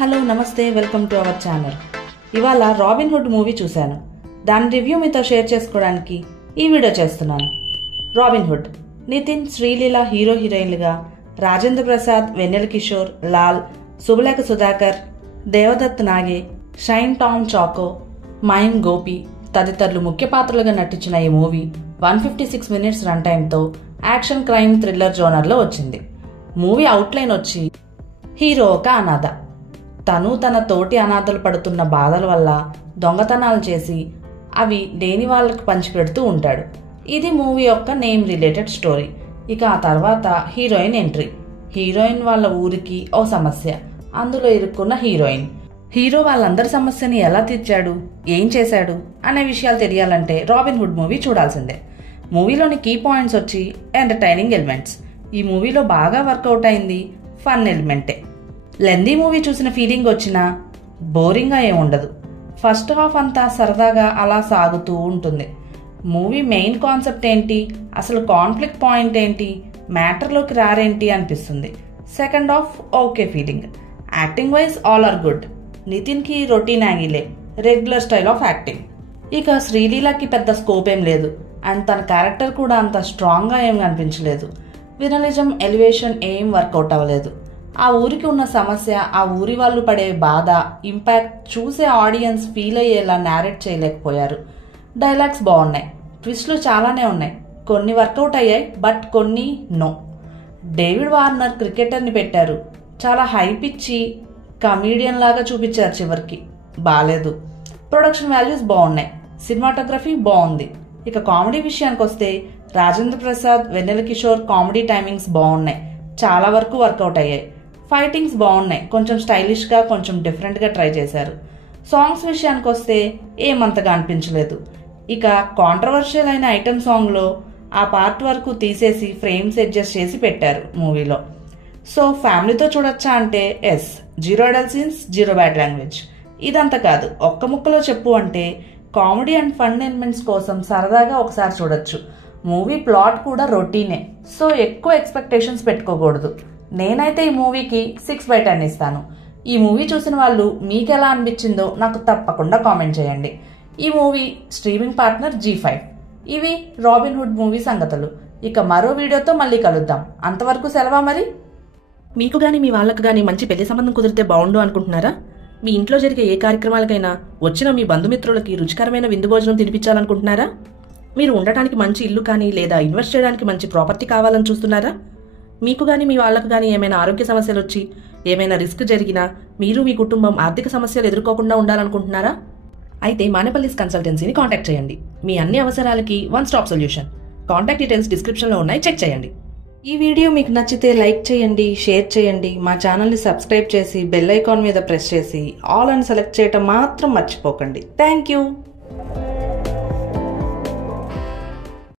Hello నమస్తే welcome to our channel. ఇవాళ Robin Hood movie చూశాను. దాని రివ్యూ మీతో షేర్ చేసుకోవడానికి ఈ వీడియో చేస్తున్నాను. Robin Hood Nithin, Sreeleela hero హీరోయిన్లుగా, రాజేంద్ర ప్రసాద్, వెన్నెల కిషోర్, లాల్, శుభలేఖ సుధాకర్, దేవదత్ నాగే, షైన్ టామ్ చాకో, మైమ్ గోపి తదితరులు ముఖ్య పాత్రలుగా నటించిన ఈ మూవీ 156 మినిట్స్ రన్ టైంతో యాక్షన్ క్రైమ్ థ్రిల్లర్ జోనర్లో వచ్చింది. మూవీ అవుట్లైన్ వచ్చి హీరో ఒక అనాథ. తను తన తోటి అనాథలు పడుతున్న బాధల వల్ల దొంగతనాలు చేసి అవి లేని వాళ్ళకి పంచిపెడుతూ ఉంటాడు. ఇది మూవీ యొక్క నేమ్ రిలేటెడ్ స్టోరీ. ఇక ఆ తర్వాత హీరోయిన్ ఎంట్రీ. హీరోయిన్ వాళ్ళ ఊరికి ఓ సమస్య, అందులో ఇరుక్కున్న హీరోయిన్. హీరో వాళ్ళందరి సమస్యని ఎలా తీర్చాడు, ఏం చేశాడు అనే విషయాలు తెలియాలంటే రాబిన్ హుడ్ మూవీ చూడాల్సిందే. మూవీలోని కీ పాయింట్స్ వచ్చి ఎంటర్టైనింగ్ ఎలిమెంట్స్. ఈ మూవీలో బాగా వర్కౌట్ అయింది ఫన్ ఎలిమెంటే. లెందీ మూవీ చూసిన ఫీలింగ్ వచ్చినా బోరింగ్గా ఏముండదు. ఫస్ట్ హాఫ్ అంతా సరదాగా అలా సాగుతూ ఉంటుంది. మూవీ మెయిన్ కాన్సెప్ట్ ఏంటి, అసలు కాన్ఫ్లిక్ట్ పాయింట్ ఏంటి, మ్యాటర్లోకి రారేంటి అనిపిస్తుంది. Second half okay feeling. Acting wise all are good. నితిన్కి రొటీన్ యాంగిలే, రెగ్యులర్ స్టైల్ ఆఫ్ యాక్టింగ్. ఇక శ్రీలీలకి పెద్ద స్కోప్ ఏం లేదు, అండ్ తన క్యారెక్టర్ కూడా అంత స్ట్రాంగ్గా ఏం అనిపించలేదు. వినలిజం, ఎలివేషన్ ఏం వర్కౌట్ అవ్వలేదు. ఆ ఊరికి ఉన్న సమస్య, ఆ ఊరి వాళ్ళు పడే బాధ, ఇంపాక్ట్ చూసే ఆడియన్స్ ఫీల్ అయ్యేలా నేరేట్ చేయలేకపోయారు. డైలాగ్స్ బాగున్నాయి, ట్విస్ట్లు చాలానే ఉన్నాయి. కొన్ని వర్కౌట్ అయ్యాయి, బట్ కొన్ని నో. డేవిడ్ వార్నర్ క్రికెటర్ని పెట్టారు, చాలా హైప్ ఇచ్చి కమీడియన్ లాగా చూపించారు, చివరికి బాలేదు. ప్రొడక్షన్ వాల్యూస్ బాగున్నాయి, సినిమాటోగ్రఫీ బాగుంది. ఇక కామెడీ విషయానికి వస్తే రాజేంద్ర ప్రసాద్, వెన్నెల కిషోర్ కామెడీ టైమింగ్స్ బాగున్నాయి, చాలా వరకు వర్కౌట్ అయ్యాయి. ఫైటింగ్స్ బాగున్నాయి, కొంచెం స్టైలిష్గా, కొంచెం డిఫరెంట్గా ట్రై చేశారు. సాంగ్స్ విషయానికి వస్తే ఏమంతగా అనిపించలేదు. ఇక కాంట్రవర్షియల్ అయిన ఐటమ్ సాంగ్లో ఆ పార్ట్ వరకు తీసేసి ఫ్రేమ్స్ అడ్జస్ట్ చేసి పెట్టారు మూవీలో. సో ఫ్యామిలీతో చూడొచ్చా అంటే yes. 0 adult scenes, 0 bad language. ఇదంతా కాదు, ఒక్క ముక్కలో చెప్పు అంటే కామెడీ అండ్ ఫన్ ఎలిమెంట్స్ కోసం సరదాగా ఒకసారి చూడొచ్చు. మూవీ ప్లాట్ కూడా రొటీనే, సో ఎక్కువ ఎక్స్పెక్టేషన్స్ పెట్టుకోకూడదు. నేనైతే ఈ మూవీకి 6/10 ఇస్తాను. ఈ మూవీ చూసిన వాళ్ళు మీకు ఎలా అనిపించిందో నాకు తప్పకుండా కామెంట్ చేయండి. ఈ మూవీ స్ట్రీమింగ్ పార్ట్నర్ G5. ఇవి రాబిన్ హుడ్ మూవీ సంగతులు. ఇక మరో వీడియోతో మళ్ళీ కలుద్దాం. అంతవరకు సెలవా మరి. మీకు గానీ మీ వాళ్ళకు గానీ మంచి పెళ్లి సంబంధం కుదిరితే బాగుండు అనుకుంటున్నారా? మీ ఇంట్లో జరిగే ఏ కార్యక్రమాలకైనా వచ్చిన మీ బంధుమిత్రులకి రుచికరమైన విందు భోజనం తినిపించాలనుకుంటున్నారా? మీరు ఉండటానికి మంచి ఇల్లు కానీ లేదా ఇన్వెస్ట్ చేయడానికి మంచి ప్రాపర్టీ కావాలని చూస్తున్నారా? మీకు గానీ మీ వాళ్లకు గానీ ఏమైనా ఆరోగ్య సమస్యలు వచ్చి ఏమైనా రిస్క్ జరిగినా మీరు మీ కుటుంబం ఆర్థిక సమస్యలు ఎదుర్కోకుండా ఉండాలనుకుంటున్నారా? అయితే మానేపల్లిస్ కన్సల్టెన్సీని కాంటాక్ట్ చేయండి. మీ అన్ని అవసరాలకి one stop solution. Contact details డిస్క్రిప్షన్లో ఉన్నాయి, చెక్ చేయండి. ఈ వీడియో మీకు నచ్చితే లైక్ చేయండి, షేర్ చేయండి. మా ఛానల్ని సబ్స్క్రైబ్ చేసి బెల్ ఐకాన్ మీద ప్రెస్ చేసి ఆల్ అని సెలెక్ట్ చేయటం మాత్రం మర్చిపోకండి. Thank you.